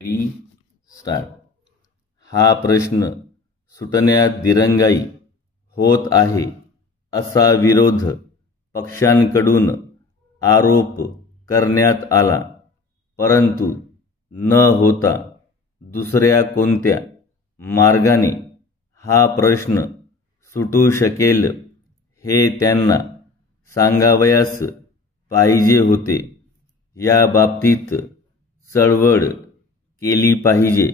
Start. हा प्रश्न सुटण्यात दिरंगाई होत आहे असा विरोध पक्षांकडून आरोप करण्यात आला, परंतु न होता दुसऱ्या कोणत्या मार्गाने हा प्रश्न सुटू शकेल हे त्यांना सांगावयास पाहिजे होते. या बाबतीत चळवळ केली पाहिजे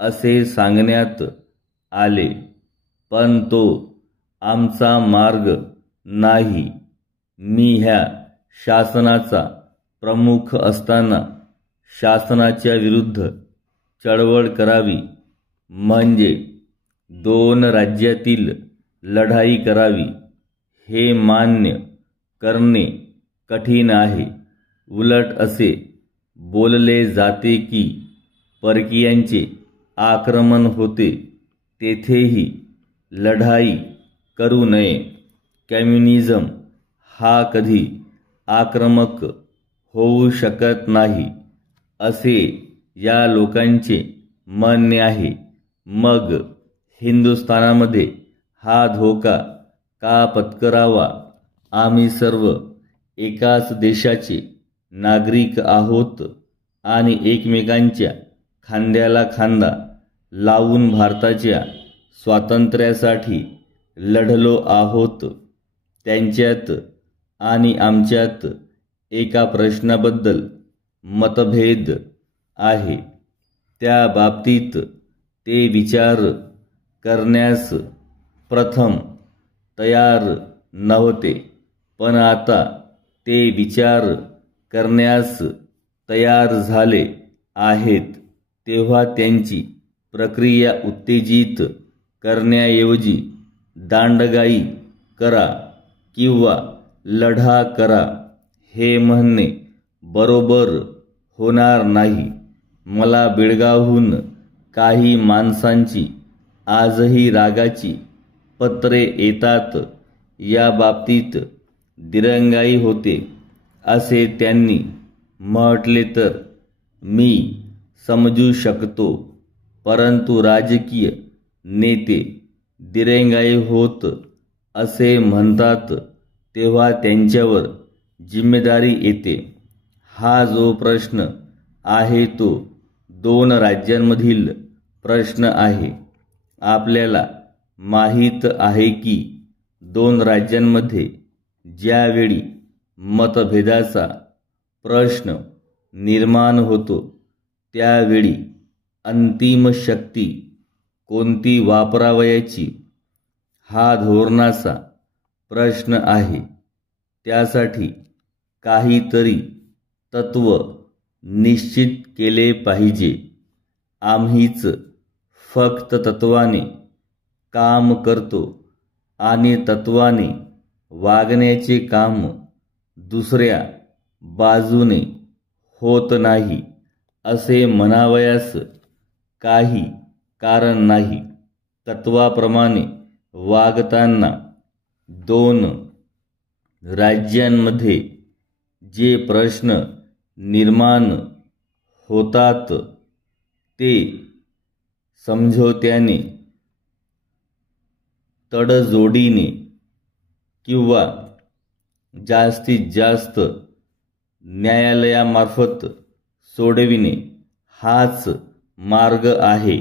असे सांगण्यात आले, पण तो आमचा मार्ग नाही. मी ह्या शासनाचा प्रमुख असताना शासनाच्या विरुद्ध चळवळ करावी म्हणजे 2 राज्यातील लढाई करावी हे मान्य करणे कठीण आहे. उलट असे बोलले जाते की परकीयांचे आक्रमण होते तेथेही लढाई करू नये. कम्युनिझम हा कधी आक्रमक होऊ शकत नाही असे या लोकांचे म्हणणे आहे. मग हिंदुस्थानामध्ये हा धोका का पत्करावा? आम्ही सर्व एकाच देशाचे नागरिक आहोत आणि एकमेकांच्या खांद्याला खांदा लावून भारताच्या स्वातंत्र्यासाठी लढलो आहोत. त्यांच्यात आणि आमच्यात एका प्रश्नाबद्दल मतभेद आहे. त्या बाबतीत ते विचार करण्यास प्रथम तयार नव्हते, पण आता ते विचार करण्यास तयार झाले आहेत. तेव्हा त्यांची प्रक्रिया उत्तेजित करण्याऐवजी दांडगाई करा किंवा लढा करा हे म्हणणे बरोबर होणार नाही. मला बेळगावहून काही माणसांची आजही रागाची पत्रे येतात. या बाबतीत दिरंगाई होते असे त्यांनी म्हटले तर मी समजू शकतो, परंतु राजकीय नेते दिरंगाई होत असे म्हणतात तेव्हा त्यांच्यावर जिम्मेदारी येते. हा जो प्रश्न आहे तो 2 राज्यांमधील प्रश्न आहे. आपल्याला माहीत आहे की 2 राज्यांमध्ये ज्यावेळी मतभेदाचा प्रश्न निर्माण होतो त्यावेळी अंतिम शक्ती कोणती वापरावयाची हा धोरणाचा प्रश्न आहे. त्यासाठी काहीतरी तत्व निश्चित केले पाहिजे. आम्हीच फक्त तत्वाने काम करतो आणि तत्वाने वागण्याचे काम दुसऱ्या बाजूने होत नाही असे म्हणावयास काही कारण नाही. तत्वाप्रमाणे वागताना 2 राज्यांमध्ये जे प्रश्न निर्माण होतात ते समझोत्याने, तडजोडीने किंवा जास्तीत जास्त न्यायालयामार्फत सोडविणे हाच मार्ग आहे.